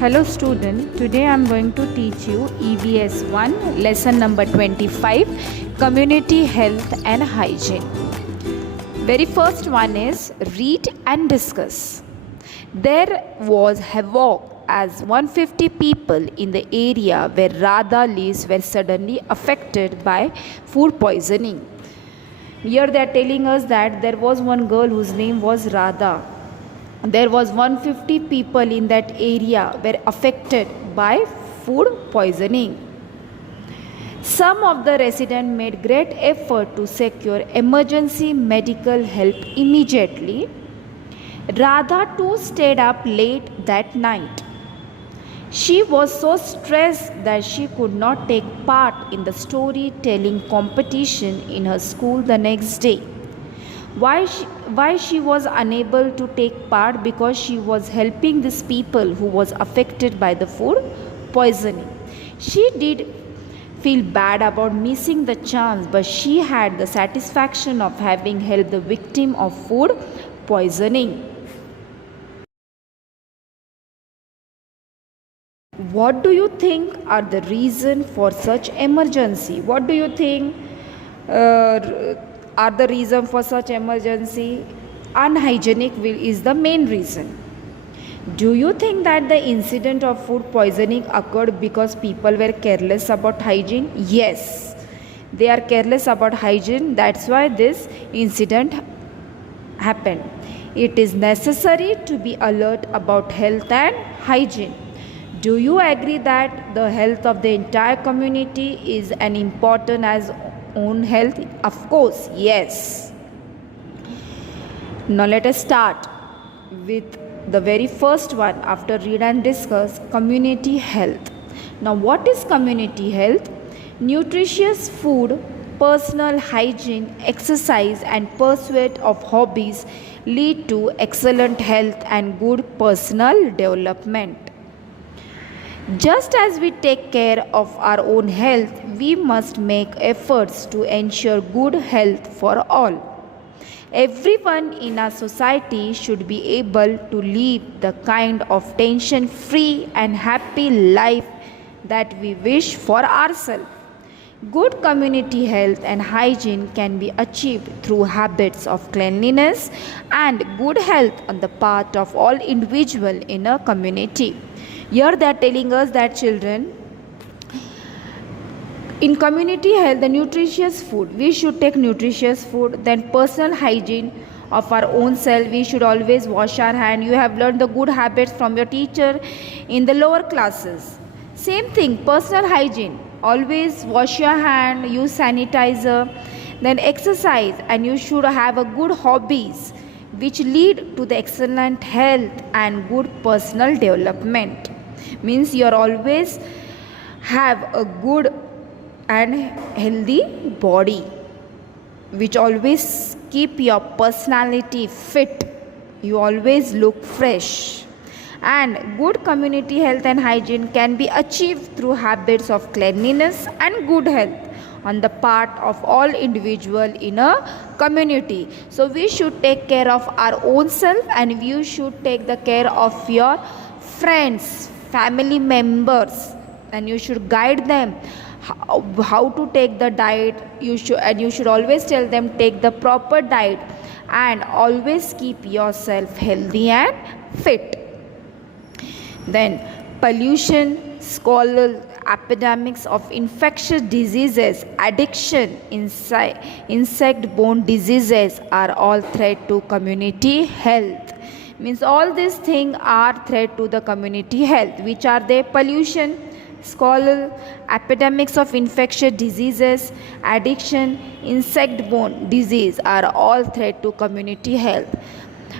Hello student, today I am going to teach you EVS 1 lesson number 25, Community Health and Hygiene. Very first one is read and discuss. There was havoc as 150 people in the area where Radha lives were suddenly affected by food poisoning. Here they are telling us that there was one girl whose name was Radha. There was 150 people in that area were affected by food poisoning. Some of the residents made great effort to secure emergency medical help immediately. Radha too stayed up late that night. She was so stressed that she could not take part in the storytelling competition in her school the next day. Why she was unable to take part? Because she was helping these people who was affected by the food poisoning. She did feel bad about missing the chance, but she had the satisfaction of having helped the victim of food poisoning. What do you think are the reason for such emergency? What do you think are the reason for such emergency? Unhygienic is the main reason. Do you think that the incident of food poisoning occurred because people were careless about hygiene? Yes, they are careless about hygiene. That's why this incident happened. It is necessary to be alert about health and hygiene. Do you agree that the health of the entire community is as important as own health? Of course, yes. Now let us start with the very first one after read and discuss, community health. Now what is community health? Nutritious food, personal hygiene, exercise and pursuit of hobbies lead to excellent health and good personal development. Just as we take care of our own health, we must make efforts to ensure good health for all. Everyone in our society should be able to live the kind of tension-free and happy life that we wish for ourselves. Good community health and hygiene can be achieved through habits of cleanliness and good health on the part of all individuals in a community. Here they are telling us that children, in community health, the nutritious food, we should take nutritious food. Then personal hygiene of our own self, we should always wash our hand. You have learned the good habits from your teacher in the lower classes. Same thing, personal hygiene, always wash your hand, use sanitizer. Then exercise, and you should have a good hobbies which lead to the excellent health and good personal development. Means you are always have a good and healthy body which always keep your personality fit. You always look fresh. And good community health and hygiene can be achieved through habits of cleanliness and good health on the part of all individuals in a community. So we should take care of our own self, and we should take the care of your friends, family members, and you should guide them how to take the diet. You should always tell them take the proper diet and always keep yourself healthy and fit. Then pollution, squalor, epidemics of infectious diseases, addiction, insect-borne diseases are all threat to community health. Means all these things are threat to the community health. Which are they? Pollution, squalor, epidemics of infectious diseases, addiction, insect-borne disease are all threat to community health.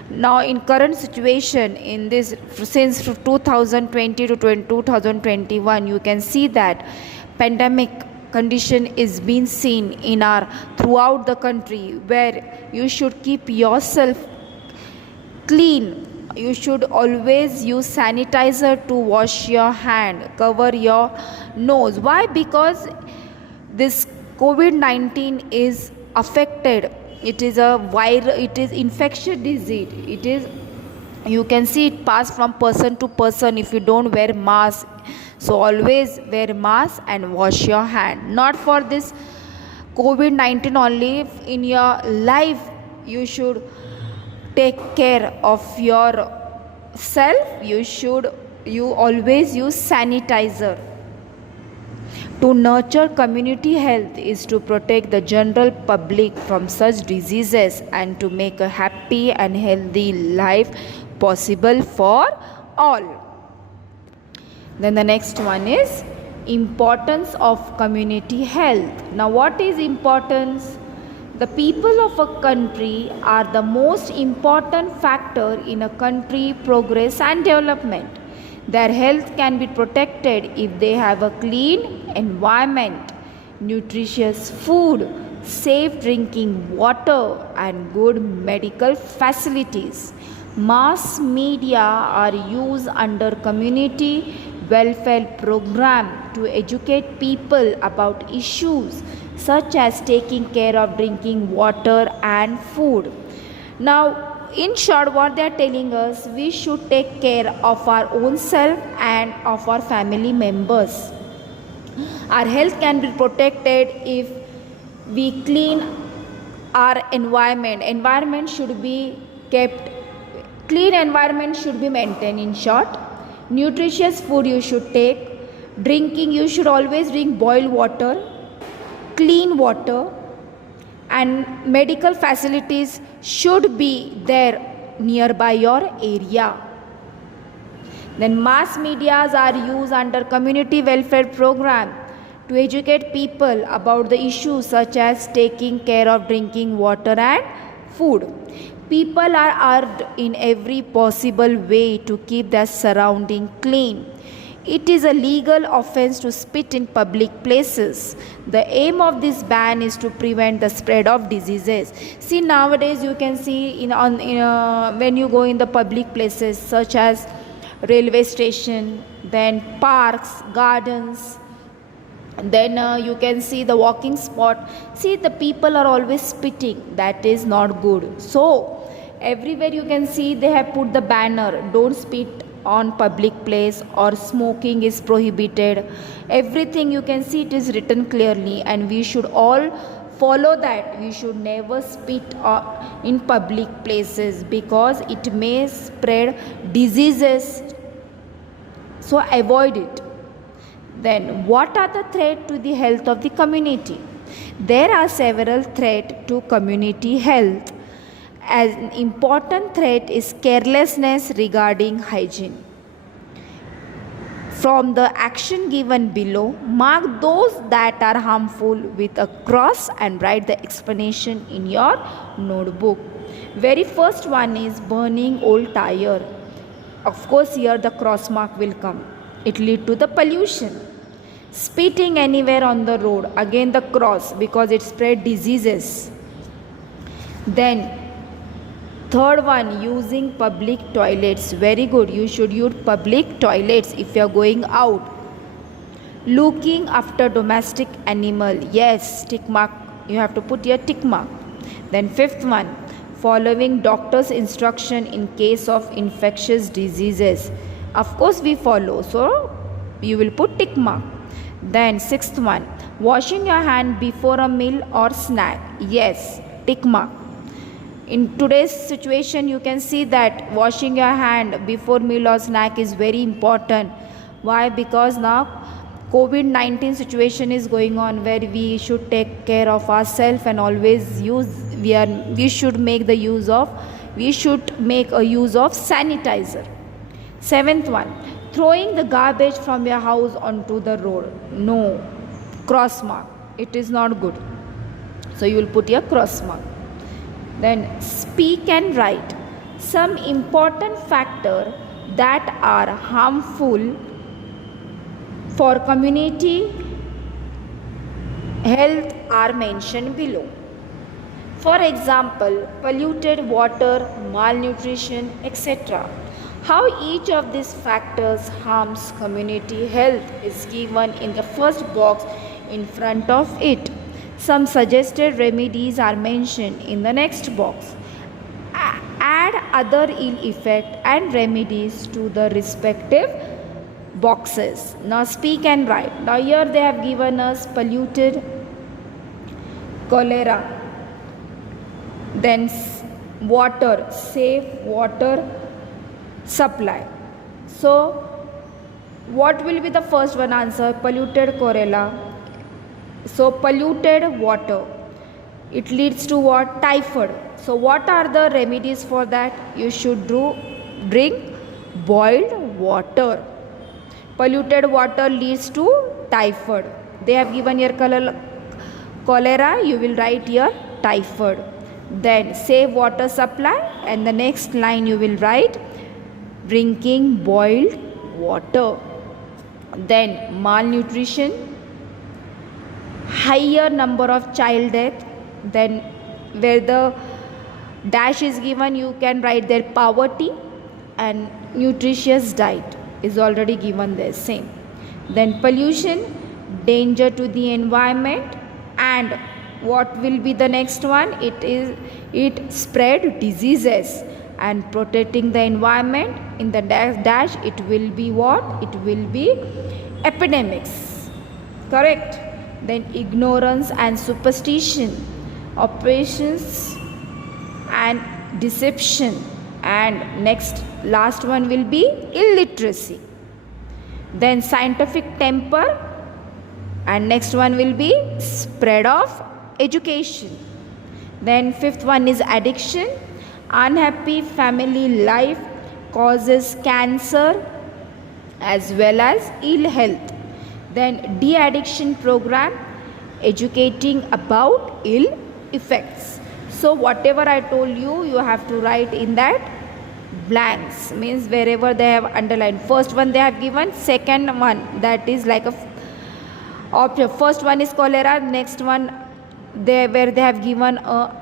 Now in current situation, in this since 2020 to 2021, you can see that pandemic condition is being seen in our throughout the country, where you should keep yourself clean. You should always use sanitizer to wash your hand, cover your nose. Why? Because this COVID-19 is affected. It is a virus, it is infectious disease. It is You can see it pass from person to person if you don't wear mask. So always wear mask and wash your hand. Not for this COVID-19 only. In your life, you should take care of yourself. You always use sanitizer. To nurture community health is to protect the general public from such diseases and to make a happy and healthy life possible for all. Then the next one is importance of community health. Now what is importance? The people of a country are the most important factor in a country progress and development. Their health can be protected if they have a clean environment, nutritious food, safe drinking water, and good medical facilities. Mass media are used under community welfare program to educate people about issues such as taking care of drinking water and food. Now, in short, what they are telling us, we should take care of our own self and of our family members. Our health can be protected if we clean our environment. Environment should be kept clean. Environment should be maintained. In short, nutritious food you should take. Drinking, you should always drink boiled water, clean water, and medical facilities should be there nearby your area. Then mass medias are used under community welfare program to educate people about the issues such as taking care of drinking water and food. People are urged in every possible way to keep their surrounding clean. It is a legal offense to spit in public places. The aim of this ban is to prevent the spread of diseases. See, nowadays you can see when you go in the public places such as railway station, then parks, gardens, then you can see the walking spot. See, the people are always spitting. That is not good. So everywhere you can see they have put the banner, don't spit on public place, or smoking is prohibited. Everything you can see, it is written clearly, and we should all follow that. We should never spit in public places because it may spread diseases, so avoid it. Then what are the threats to the health of the community? There are several threats to community health. An important threat is carelessness regarding hygiene. From the action given below, mark those that are harmful with a cross and write the explanation in your notebook. Very first one is burning old tire. Of course, here the cross mark will come. It leads to the pollution. Spitting anywhere on the road, again the cross, because it spread diseases. Then third one, using public toilets. Very good. You should use public toilets if you are going out. Looking after domestic animal. Yes, tick mark. You have to put your tick mark. Then fifth one, following doctor's instruction in case of infectious diseases. Of course we follow. So you will put tick mark. Then sixth one, washing your hand before a meal or snack. Yes, tick mark. In today's situation, you can see that washing your hand before meal or snack is very important. Why? Because now COVID-19 situation is going on where we should take care of ourselves and always we should make a use of sanitizer. Seventh one, throwing the garbage from your house onto the road. No, cross mark. It is not good. So you will put your cross mark. Then speak and write. Some important factors that are harmful for community health are mentioned below. For example, polluted water, malnutrition, etc. How each of these factors harms community health is given in the first box in front of it. Some suggested remedies are mentioned in the next box. Add other ill effect and remedies to the respective boxes. Now speak and write. Now here they have given us polluted, cholera, then water, safe water supply. So what will be the first one answer? Polluted cholera. So polluted water, it leads to what? Typhoid. So what are the remedies for that? You should drink boiled water. Polluted water leads to typhoid. They have given here cholera, you will write here typhoid. Then save water supply, and the next line you will write drinking boiled water. Then malnutrition, higher number of child death. Then where the dash is given, you can write there poverty, and nutritious diet is already given there, same. Then pollution, danger to the environment, and what will be the next one? It spread diseases, and protecting the environment in the dash it will be what? It will be epidemics, correct. Then ignorance and superstition, operations and deception, and next last one will be illiteracy. Then scientific temper, and next one will be spread of education. Then fifth one is addiction, unhappy family life causes cancer as well as ill health. Then de-addiction program, educating about ill effects. So whatever I told you, you have to write in that blanks, means wherever they have underlined. First one they have given, second one that is like a option. First one is cholera, next one where they have given a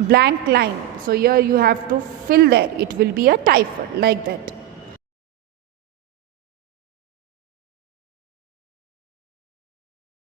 blank line. So here you have to fill there, it will be a typhoid, like that.